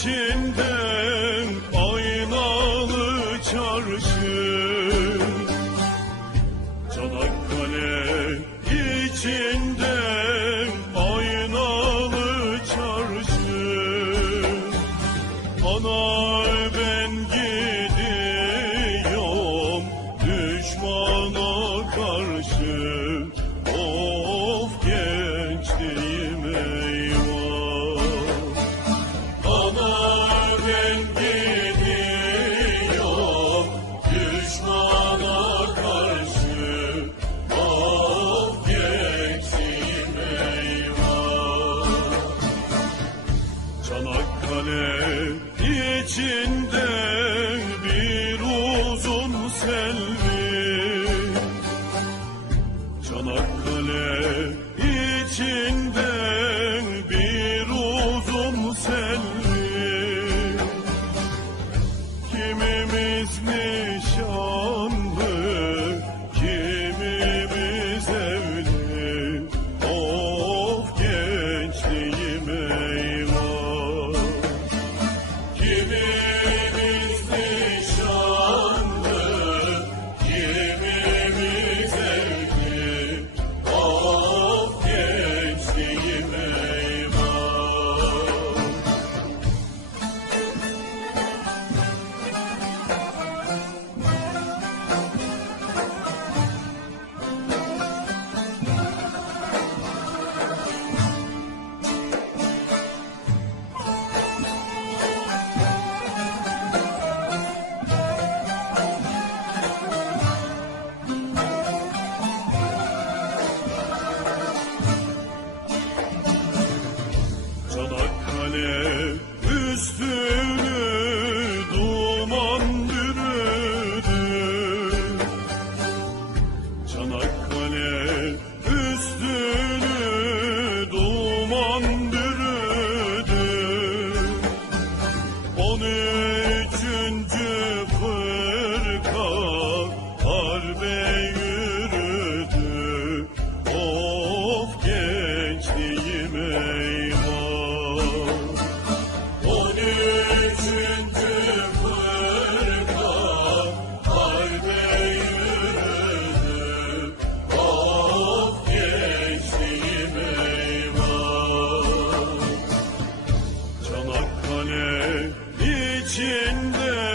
içinden aynalı çarşı. Çanakkale içinden aynalı çarşı. Ana ben gidiyorum düşmana karşı alev içinden bir uzun selvi. Çanakkale içinden bir uzun selvi. Kimimizmiş ah 现在